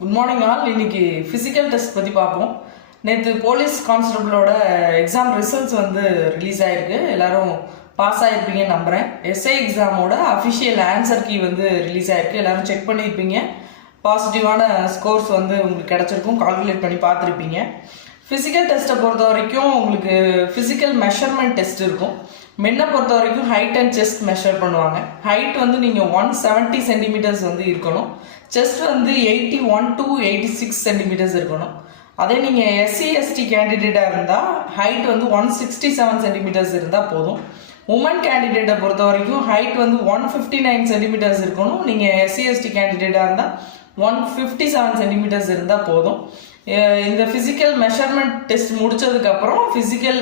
Good morning all. இன்னைக்கு physical test பற்றி பார்ப்போம். நேற்று போலீஸ் கான்ஸ்டபிளோட எக்ஸாம் ரிசல்ட்ஸ் வந்து ரிலீஸ் ஆகிருக்கு. எல்லாரும் பாஸ் ஆகிருப்பீங்கன்னு நம்புகிறேன். எஸ்ஐ எக்ஸாமோட அஃபிஷியல் ஆன்சர் கீ வந்து ரிலீஸ் ஆகிருக்கு. எல்லாரும் செக் பண்ணியிருப்பீங்க. பாசிட்டிவான ஸ்கோர்ஸ் வந்து உங்களுக்கு கிடச்சிருக்கும். கால்குலேட் பண்ணி பார்த்துருப்பீங்க. ஃபிசிக்கல் டெஸ்ட்டை பொறுத்த வரைக்கும் உங்களுக்கு ஃபிசிக்கல் மெஷர்மெண்ட் டெஸ்ட் இருக்கும். மென்னை பொறுத்த வரைக்கும் ஹைட் அண்ட் செஸ்ட் மெஷர் பண்ணுவாங்க. ஹைட் வந்து நீங்கள் 170 சென்டிமீட்டர்ஸ் வந்து இருக்கணும். செஸ்ட் வந்து 81 to 86 சென்டிமீட்டர்ஸ் இருக்கணும். அதே நீங்கள் எஸ்சி எஸ்டி கேண்டிடேட்டாக இருந்தால் ஹைட் வந்து 167 சென்டிமீட்டர்ஸ் இருந்தால் போதும். உமன் கேண்டிடேட்டை பொறுத்த வரைக்கும் ஹைட் வந்து 159 சென்டிமீட்டர்ஸ் இருக்கணும். நீங்கள் எஸ்சி எஸ்டி கேண்டிடேட்டாக இருந்தால் 157 சென்டிமீட்டர்ஸ் இருந்தால் போதும். இந்த ஃபிசிக்கல் மெஷர்மெண்ட் டெஸ்ட் முடிச்சதுக்கப்புறம் ஃபிசிக்கல்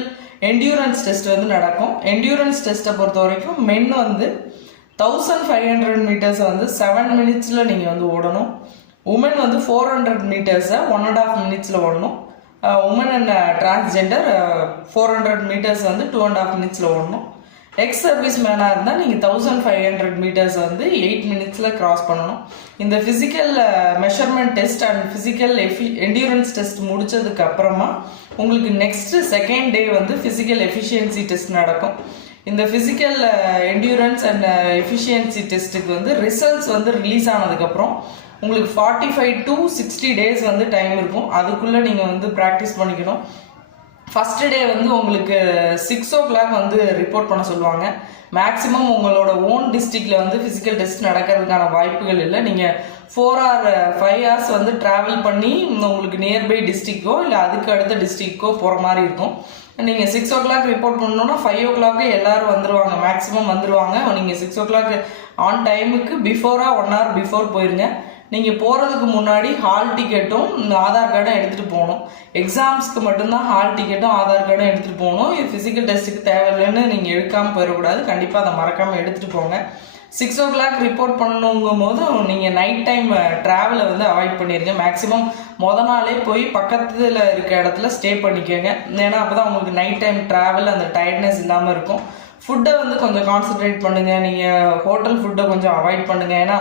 என்டியூரன்ஸ் டெஸ்ட் வந்து நடக்கும். என்டியூரன்ஸ் டெஸ்ட்டை பொறுத்த வரைக்கும் மென் வந்து 1500 மீட்டர்ஸை வந்து 7 மினிட்ஸில் நீங்கள் வந்து ஓடணும். உமன் வந்து 400 மீட்டர்ஸை 1.5 மினிட்ஸில் ஓடணும். உமன் அண்ட் டிரான்ஸ்ஜெண்டர் 400 மீட்டர்ஸ் வந்து 2.5 மினிட்ஸில் ஓடணும். எக்ஸ் சர்வீஸ் மேனாக இருந்தால் நீங்கள் 1500 மீட்டர்ஸ் வந்து 8 மினிட்ஸில் கிராஸ் பண்ணணும். இந்த physical measurement test and physical endurance test முடிச்சதுக்கு அப்புறமா உங்களுக்கு நெக்ஸ்ட் செகண்ட் டே வந்து ஃபிசிக்கல் எஃபிஷியன்சி டெஸ்ட் நடக்கும். இந்த ஃபிசிக்கல் என்டியூரன்ஸ் அண்ட் எஃபிஷியன்சி டெஸ்ட்டுக்கு வந்து ரிசல்ட்ஸ் வந்து ரிலீஸ் ஆனதுக்கப்புறம் உங்களுக்கு 45 to 60 டேஸ் வந்து டைம் இருக்கும். அதுக்குள்ளே நீங்கள் வந்து ப்ராக்டிஸ் பண்ணிக்கணும். ஃபஸ்ட் டே வந்து உங்களுக்கு 6 o'clock வந்து ரிப்போர்ட் பண்ண சொல்லுவாங்க. மேக்ஸிமம் உங்களோட ஓன் டிஸ்ட்ரிக்டில் வந்து ஃபிசிக்கல் டெஸ்ட் நடக்கிறதுக்கான வாய்ப்புகள் இல்லை. நீங்கள் 4 or 5 hours வந்து ட்ராவல் பண்ணி உங்களுக்கு நியர்பை டிஸ்ட்ரிக்கோ இல்லை அதுக்கு அடுத்த டிஸ்ட்ரிக்கோ போகிற மாதிரி இருக்கும். நீங்கள் 6 o'clock ரிப்போர்ட் பண்ணணுன்னா 5 o'clock எல்லாரும் வந்துடுவாங்க, மேக்ஸிமம் வந்துடுவாங்க. நீங்கள் 6 o'clock ஆன் டைமுக்கு பிஃபோராக 1 hour பிஃபோர் போயிருங்க. நீங்கள் போகிறதுக்கு முன்னாடி ஹால் டிக்கெட்டும் ஆதார் கார்டும் எடுத்துகிட்டு போகணும். எக்ஸாம்ஸ்க்கு மட்டும்தான் ஹால் டிக்கெட்டும் ஆதார் கார்டும் எடுத்துகிட்டு போகணும். இது ஃபிசிக்கல் டெஸ்ட்டுக்கு தேவையில்லைன்னு நீங்கள் எடுக்காமல் போயிடக்கூடாது. கண்டிப்பாக அதை மறக்காமல் எடுத்துகிட்டு போங்க. 6 o'clock ரிப்போர்ட் பண்ணணுங்கும் போது நீங்கள் நைட் டைம் ட்ராவலை வந்து அவாய்ட் பண்ணிடுங்க. மேக்ஸிமம் நாளே போய் பக்கத்தில் இருக்க இடத்துல ஸ்டே பண்ணிக்கோங்க. ஏன்னா அப்போ தான் உங்களுக்கு நைட் டைம் ட்ராவல் அந்த டயர்ட்னஸ் இல்லாமல் இருக்கும். ஃபுட்டை வந்து கொஞ்சம் கான்சன்ட்ரேட் பண்ணுங்கள். நீங்கள் ஹோட்டல் ஃபுட்டை கொஞ்சம் அவாய்ட் பண்ணுங்கள். ஏன்னா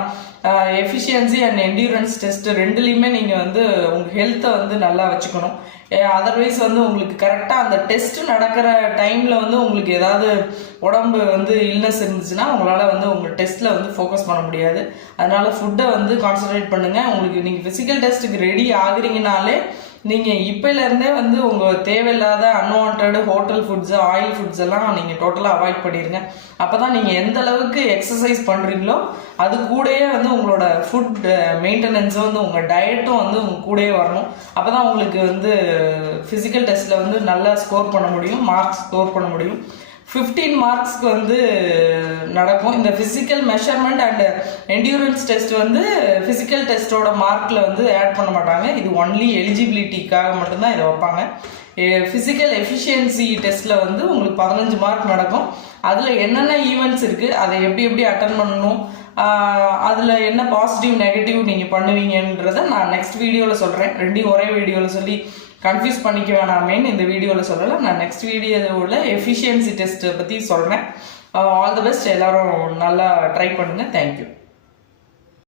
எஃபிஷியன்சி அண்ட் என்டியூரன்ஸ் டெஸ்ட் ரெண்டுலேயுமே நீங்கள் வந்து உங்கள் ஹெல்த்தை வந்து நல்லா வச்சுக்கணும். அதர்வைஸ் வந்து உங்களுக்கு கரெக்டாக அந்த டெஸ்ட் நடக்கிற டைமில் வந்து உங்களுக்கு ஏதாவது உடம்பு வந்து இல்னஸ் இருந்துச்சுன்னா உங்களால் வந்து உங்கள் டெஸ்ட்டில் வந்து ஃபோக்கஸ் பண்ண முடியாது. அதனால் ஃபுட்டை வந்து கான்சன்ட்ரேட் பண்ணுங்கள். உங்களுக்கு நீங்கள் ஃபிசிக்கல் டெஸ்ட்டுக்கு ரெடி ஆகுறீங்கனாலே நீங்கள் இப்போலேருந்தே வந்து உங்கள் தேவையில்லாத unwanted hotel foods oil foods எல்லாம் நீங்கள் டோட்டலாக அவாய்ட் பண்ணிடுங்க. அப்போ தான் நீங்கள் எந்த அளவுக்கு எக்ஸசைஸ் பண்ணுறீங்களோ அது கூடயே வந்து உங்களோட ஃபுட் மெயின்டெனன்ஸும் வந்து உங்கள் டயட்டும் வந்து உங்கள் கூடயே வரணும். அப்போ தான் உங்களுக்கு வந்து ஃபிசிக்கல் டெஸ்ட்டில் வந்து நல்லா ஸ்கோர் பண்ண முடியும், மார்க்ஸ் ஸ்கோர் பண்ண முடியும். 15 மார்க்ஸ்க்கு வந்து நடக்கும். இந்த physical measurement and endurance test வந்து ஃபிசிக்கல் டெஸ்ட்டோட மார்க்கில் வந்து ஆட் பண்ண மாட்டாங்க. இது ஒன்லி எலிஜிபிலிட்டிக்காக மட்டும்தான் இதை வைப்பாங்க. ஃபிசிக்கல் எஃபிஷியன்சி டெஸ்ட்டில் வந்து உங்களுக்கு 15 மார்க் நடக்கும். அதில் என்னென்ன ஈவெண்ட்ஸ் இருக்குது, அதை எப்படி அட்டன் பண்ணணும், அதில் என்ன பாசிட்டிவ் நெகட்டிவ் நீங்கள் பண்ணுவீங்கன்றதை நான் நெக்ஸ்ட் வீடியோவில் சொல்கிறேன். ரெண்டையும் ஒரே வீடியோவில் சொல்லி கன்ஃபியூஸ் பண்ணிக்க வேணாமேன்னு இந்த வீடியோவில் சொல்லலை. நான் நெக்ஸ்ட் வீடியோவில் எஃபிஷியன்சி டெஸ்ட்டை பற்றி சொல்கிறேன். All the best. எல்லோரும் நல்லா ட்ரை பண்ணுங்கள். தேங்க்யூ.